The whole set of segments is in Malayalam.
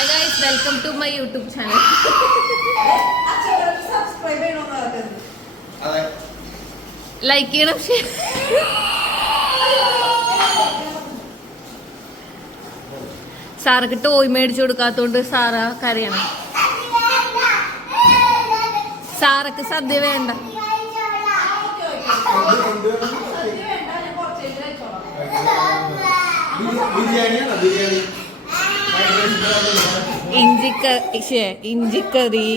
Hi guys, welcome to my YouTube channel. Like ചെയ്യണം, സാറക്ക് ടോയ് മേടിച്ചു കൊടുക്കാത്തോണ്ട് സാറ കരയണം. സാറക്ക് സദ്യ വേണ്ട. ഇഞ്ചിക്കറി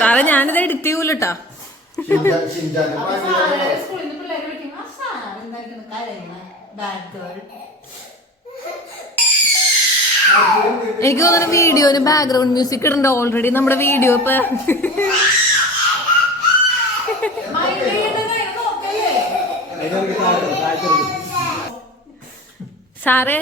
സാറേ ഞാനിത് എഡിറ്റ് ചെയ്യൂലട്ടാ. എനിക്ക് തോന്നുന്നു വീഡിയോന് ബാക്ക്ഗ്രൗണ്ട് മ്യൂസിക് ഇടണ്ട. ഓൾറെഡി നമ്മുടെ വീഡിയോ ഇപ്പൊ സാറേ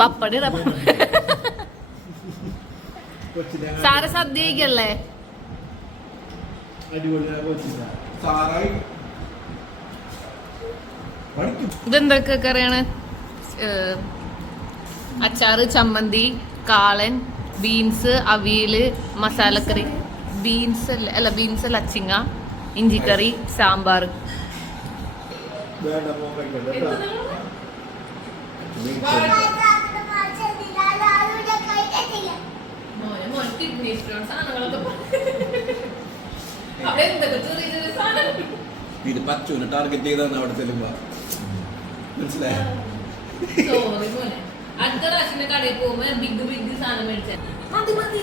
പപ്പടി സാറ് സദ്യക്കല്ലേ? ഇതെന്തൊക്കെ കറിയാണ്? അച്ചാറ്, ചമ്മന്തി, കാളൻ, ബീൻസ്, അവിയല്, മസാലക്കറി, ബീൻസ് അല്ല അച്ചിങ്ങ, ഇഞ്ചിക്കറി, സാമ്പാർ. ഇത് പച്ചൂന് ടാർഗറ്റ് ചെയ്താണ് അവിടെ ചെല്ലുമ്പോ മനസ്സിലായോ? അടുത്ത പ്രാവശ്യം കടയിൽ പോകുമ്പോ ബിഗ് സാധനം മേടിച്ചാൽ മതി.